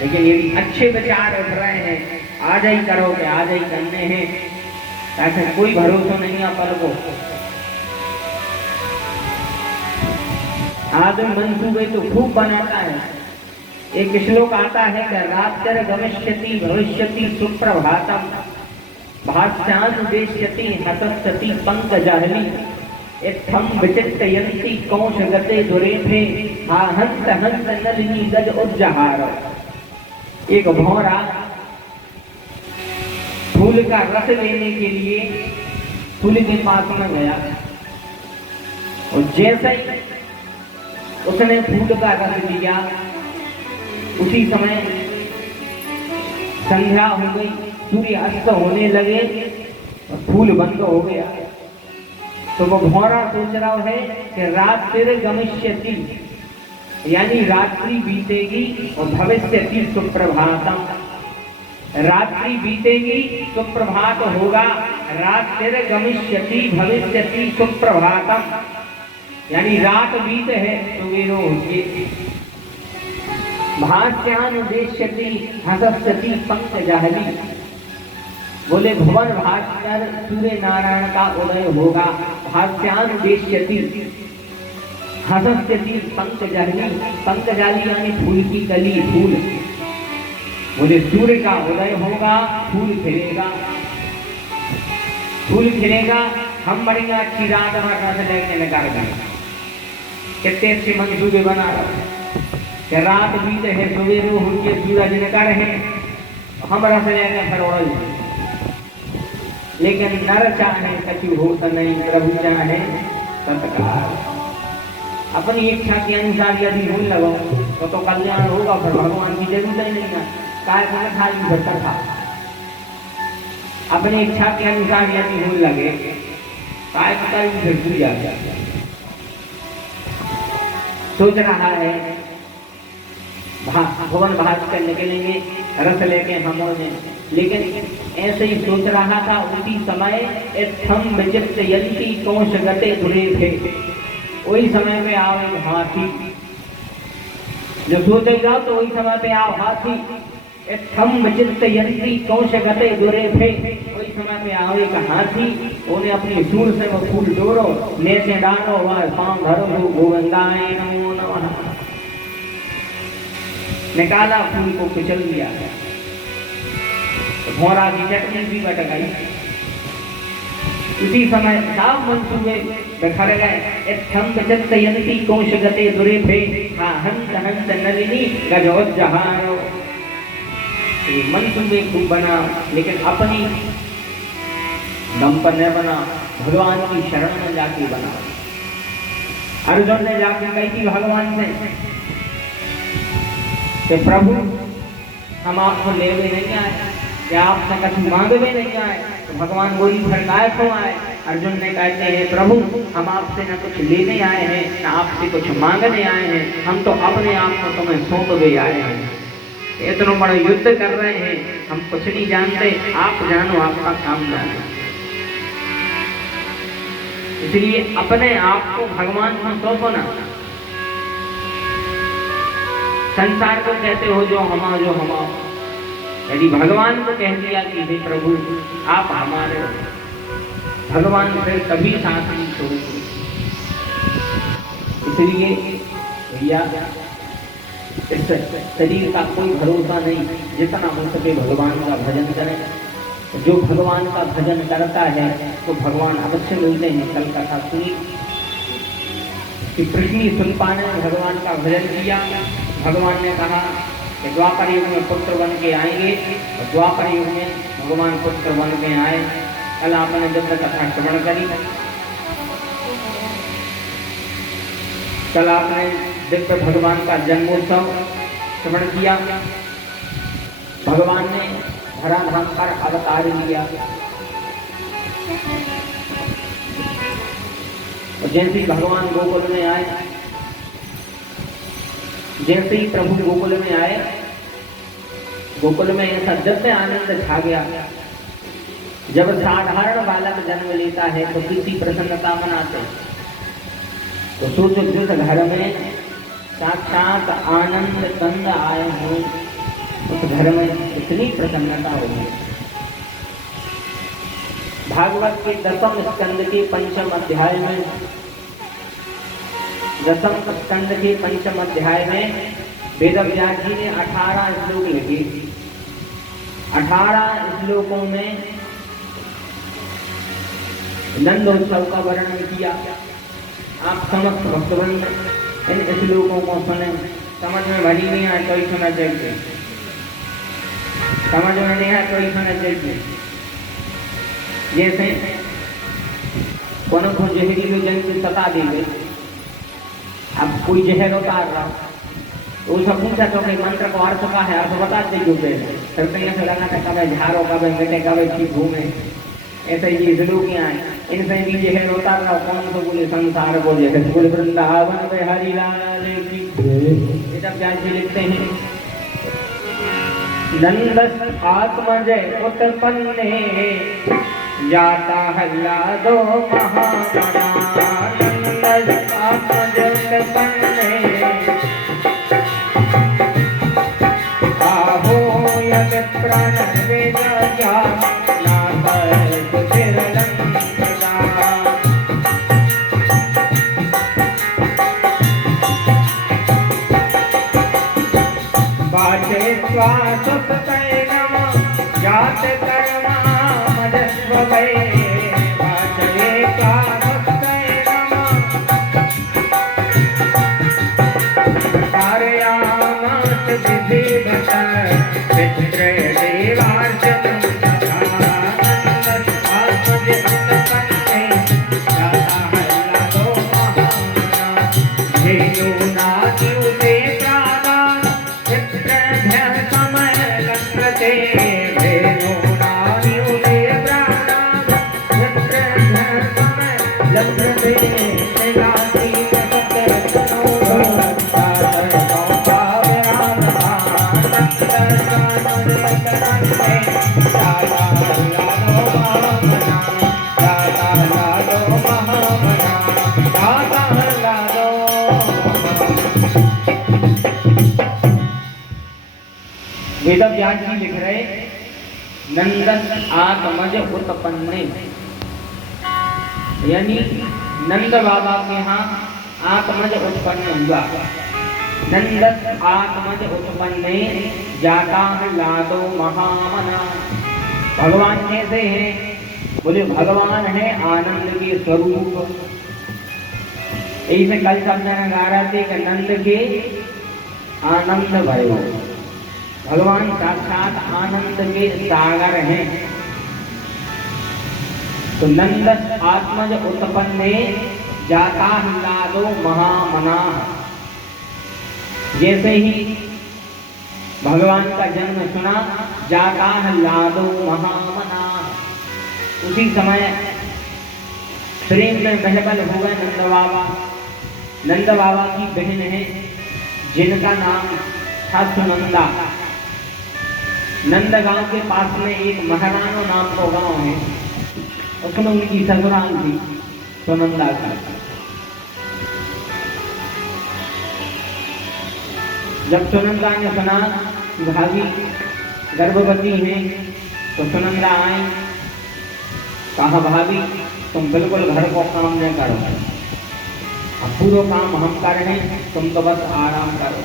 लेकिन यदि अच्छे विचार उठ रहे हैं, आज ही करोगे, आज ही करने हैं, ऐसे कोई भरोसा नहीं है पल को। आदमी मंसूबे तो खूब बनाता है। एक श्लोक आता है कि रात्र गमिष्यति भविष्यति सुप्रभातम भास्यानुदेश्यति हसस्यति पंकजाहली इत्थं विचित्रयन्ति कौश गते दुरेभे हा हंस हंस नलिनी गज उज्जहार। एक भौरा फूल का रस लेने के लिए फूल के पास में गया और जैसे ही उसने फूल का रस लिया, उसी समय संध्या हो गई, सूर्य अस्त होने लगे और फूल बंद हो गया। तो वो भौरा सोच रहा है कि रात्रि गमिष्यति, यानी रात्रि बीतेगी और भविष्यति सुप्रभातम, रात्रि बीतेगी सुप्रभात होगा। रात्रि गमिष्यति भविष्यति सुप्रभातम, यानी रात बीत है सवेरे होगी। भास्यानुदेश्यति हसस्यति पंकजाहली, बोले भुवन भास्कर सूर्य नारायण का उदय होगा। भास्यानुदेश्यति हसस्यति पंकजाहली, पंकजाली यानी फूल की कली, फूल। बोले सूर्य का उदय होगा, फूल खिलेगा, फूल खिलेगा, हम बढ़ेंगे अच्छी रात हमारा से लेके निकाल गए। कितने अच्छे मंसूबे बना रहे कि रात बीत है सवेरे हो के सूरज निकल है, हम रस लेके फिर उड़ जाए। लेकिन नर चाहे कछु होत नहीं, प्रभु चाहे सत्कार। अपनी इच्छा के अनुसार यदि भूल लगाओ तो कल्याण होगा, फिर भगवान की जरूरत ही नहीं है। काय खाली भटक था, अपनी इच्छा के अनुसार यदि भूल लगे काय फिर भूल जाता। सोच रहा है भुवन भास्कर निकलेंगे रस लेके हमने, लेकिन ऐसे ही सोच रहा था उसी समय इत्थं विचित्रयन्ति कौश गते दुरेभे, वही समय में आओ एक हाथी। जो सोचेगा तो वही समय पे आओ हाथी। इत्थं विचित्रयन्ति कौश गते दुरेभे, वही समय पे आओ एक हाथी। उन्हें अपनी सूर से वो फूल डोरो, नीचे डालो, वह पांव धरो, गोविंदाय नमो नमः। निकाला, फूल को कुचल दिया। भौरा की चटनी भी बट गई। उसी समय सब मंसूबे बिखर गए। इत्थं विचित्रयन्ति कौश गते दुरेभे हा हंस हंस नलिनी गजोज्जहारो। मंसूबे खूब बना, लेकिन अपनी दम पर न बना, भगवान की शरण में जाके बना। अर्जुन ने जाके कही थी भगवान से कि प्रभु हम आपको लेवे नहीं आए, या आपसे कछु मांगवे नहीं आए। तो भगवान बोली फिर काय क्यों आए? अर्जुन ने कहते हैं प्रभु हम आपसे न कुछ लेने आए हैं, न आपसे कुछ मांगने आए हैं, हम तो अपने आप को तुम्हें सौंपवे आए हैं। इतना बड़ा युद्ध कर रहे हैं, हम कुछ नहीं जानते, आप जानो, आपका काम जानो। इसलिए अपने आप को भगवान को सौंपो ना। संसार को कहते हो जो हमारा, यदि भगवान को कह दिया कि हे प्रभु आप हमारे हो, भगवान फिर कभी साथ नहीं छोड़ेंगे। इसलिए भैया इस शरीर का कोई भरोसा नहीं, जितना हो सके भगवान का भजन करें। जो भगवान का भजन करता है तो भगवान अवश्य मिलते हैं। कल कथा सुनी कि पृथ्वी सुनपा ने भगवान का भजन किया। भगवान ने कहा कि द्वापर युग में पुत्र बन के आएंगे, और द्वापर युग में भगवान पुत्र बन के आए। कल आपने जब कथा श्रवण करी, कल आपने दिव्य भगवान का जन्मोत्सव श्रवण किया। भगवान ने धराधाम पर अवतार लिया, और जैसे ही भगवान गोकुल में आए, जैसे ही प्रभु गोकुल में आए, गोकुल में ऐसा दिव्य आनंद छा गया। जब साधारण बालक जन्म लेता है तो किसी प्रसन्नता मनाते, तो सोचो जिस घर में साक्षात आनंद कंद आए हो, उस घर में इतनी प्रसन्नता होगी। भागवत के 10वें स्कंद के 5वें अध्याय में, 10वें स्कंद के 5वें अध्याय में वेदव्यास जी ने 18 श्लोक लिखे। 18 श्लोकों में नंदोत्सव का वर्णन किया। आप समस्त भक्तवंत इन श्लोकों को सुने। समझ में भली नहीं आए तो ही सुना चाहिए, समझ में नहीं आए तो ही सुना चाहिए। जैसे कोनो को जहरीली जंतु सता देंगे, अब कोई जहर उतार रहा तो उससे पूछा तो कि मंत्र को अर्थ का है, अर्थ बता दीजिए। फिर कहीं से लगा था कभी झाड़ो कभी मिटे कभी ठीक घूमे, ऐसे ये श्लोकियाँ हैं। इनसे भी जहर उतार रहा। कौन से बोले संसार को जहर, बोले वृंदावन में हरि लाल की। ये जब जाके लिखते हैं नंदस आत्मजय उत्पन्ने जाता हल्ला दो महामना। नंदस आत्मजय उत्पन्ने आहो यद प्राण वेद ज्ञान नागर कुचिरलंकदा। बाचे श्वास तैनम जात कर्मा मदस्व भय। बाचे श्वास तैनम कार्यानाथ विधि भटर पितृ देवार्च वेदव्यास जी लिख रहे नंदस आत्मज उत्पन्ने, यानी नंद बाबा के यहाँ आत्मज उत्पन्न हुआ। नंदस आत्मज उत्पन्ने जाता लादो महामना। भगवान कैसे हैं? बोले भगवान है आनंद के स्वरूप। ऐसे कल समझना गा रहे थे कि नंद के आनंद भयो। भगवान साक्षात आनंद के सागर हैं। तो नंदस आत्मज उत्पन्ने जाता लादो महामना। जैसे ही भगवान का जन्म सुना, जाता लादो महामना, उसी समय प्रेम में बहबल हो गए नंद बाबा। नंद बाबा की बहन है जिनका नाम था सुनंदा। नंदगांव के पास में एक महारानो नाम का गांव है, उसमें उनकी ससुराल थी सुनंदा की। जब सुनंदा ने सुना कि भाभी गर्भवती हैं तो सुनंदा आई, कहा भाभी तुम बिल्कुल घर को काम नहीं करो, अब पूरा काम हम कर रहे हैं, तुम तो बस आराम करो।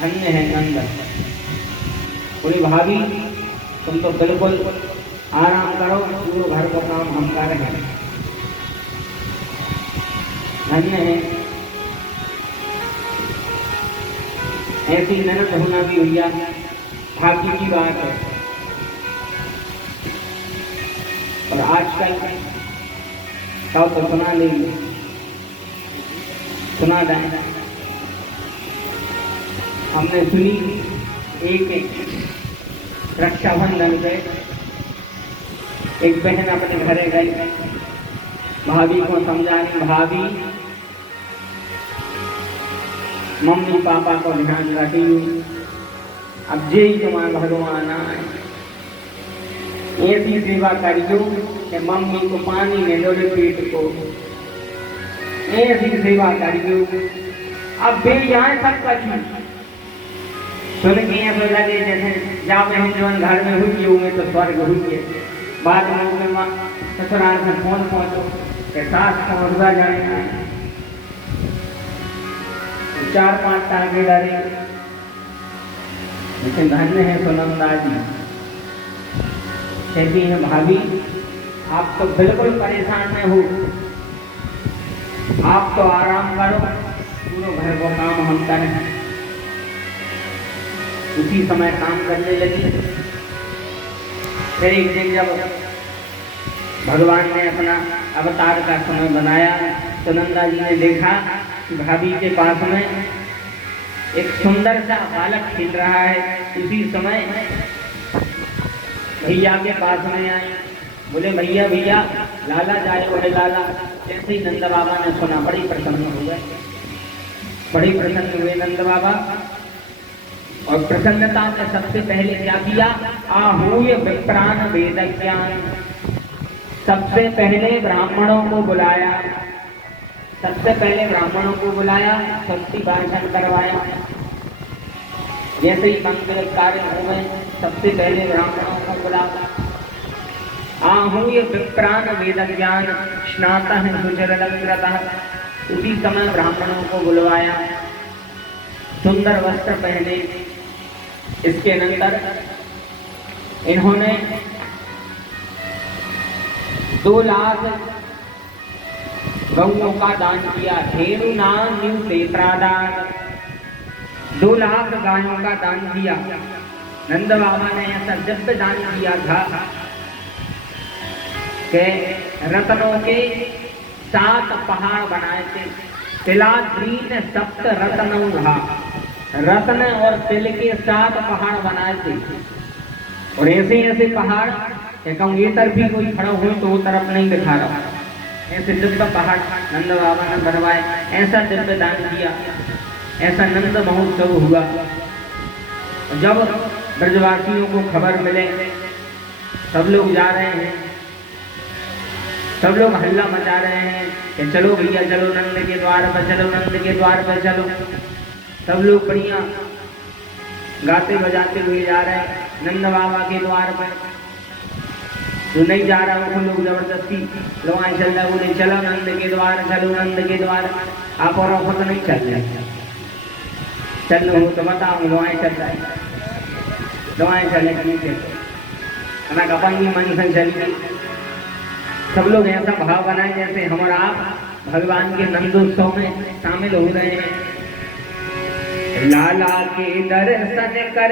धन्य है नंद। बोली भाभी तुम तो बिल्कुल आराम करो, पूरे घर को काम हम कर रहे हैं। धन्य है। ऐसी ननद होना भी भैया भाग्य की बात है। और आजकल तो सुना लेंगे, सुना जाए। हमने सुनी एक रक्षाबंधन पे एक बहन अपने घरे गई, भाभी को समझाने, भाभी मम्मी पापा को ध्यान रखी, अब जे तुम्हारा भगवान आए, ऐसी सेवा करियो कि मम्मी को पानी में डोले पेट को, ऐसी सेवा करियो। अब बे जाए सब कछु सुन के ऐसा लगे जैसे जा बहन जवन घर में हुई होंगे तो स्वर्ग हुई है। बाद में ससुराल से फोन पहुंचो कि सास पहुंचवा जाएंगे, 4-5 टाँगे डाले। लेकिन धन्य है सुनंदा जी, कहती है भाभी आप तो बिल्कुल परेशान न हो, आप तो आराम करो, पूरा घर को काम हम करें। उसी समय काम करने लगी। फिर एक दिन जब भगवान ने अपना अवतार का समय बनाया, सुनंदा जी ने देखा कि भाभी के पास में एक सुंदर सा बालक खेल रहा है। उसी समय भैया के पास में आए, बोले भैया भैया लाला जाए। बोले लाला। जैसे ही नंद बाबा ने सुना बड़ी प्रसन्न हो गए, बड़ी प्रसन्न हुए नंद बाबा। और प्रसन्नता ने सबसे पहले क्या किया, आहूय विप्रान वेद ज्ञान, सबसे पहले ब्राह्मणों को बुलाया, सबसे पहले ब्राह्मणों को बुलाया, स्वस्ति भाषण करवाया। जैसे ही मंगल कार्य हो गए, सबसे पहले ब्राह्मणों को बुलाया। आहूय विप्रान वेद ज्ञान स्नातः सुचरलंकृतः, उसी समय ब्राह्मणों को बुलवाया, सुंदर वस्त्र पहने। इसके अनंतर इन्होंने 2 लाख गौओं का दान किया। धेनु नाम प्रादान, 2 लाख गायों का दान किया। नंद बाबा ने ऐसा जब दान किया था कि रत्नों के 7 पहाड़ बनाए थे। तिलाद्रीन सप्त रत्नौघा, रत्न और तिल के 7 पहाड़ बनाए थे। और ऐसे ऐसे पहाड़ कहूँ ये तरफ भी कोई खड़ा हो तो वो तरफ नहीं दिखा रहा, ऐसे दिव्य पहाड़ नंद बाबा ने बनवाए। ऐसा दिव्य दान किया, ऐसा नंद महोत्सव हुआ। जब ब्रजवासियों को खबर मिले, सब लोग जा रहे हैं, सब लोग हल्ला मचा रहे हैं कि चलो भैया चलो नंद के द्वार पर चलो, नंद के द्वार पर चलो। सब लोग बढ़िया गाते बजाते हुए जा रहे हैं नंद बाबा के द्वार पर। जो नहीं जा रहा वो लोग जबरदस्ती लवाएं चल रहे, बोले चलो नंद के द्वार, चलो नंद के द्वार। आप और खुद नहीं चल रहे, चल लो तो बताओ लवाएं चल रहा है, लवाएं चले मैं अपन भी मन से चली। सब लोग ऐसा भाव बनाए जैसे हमारा आप भगवान के नंदोत्सव में शामिल हो रहे हैं। लाला के दर्शन करे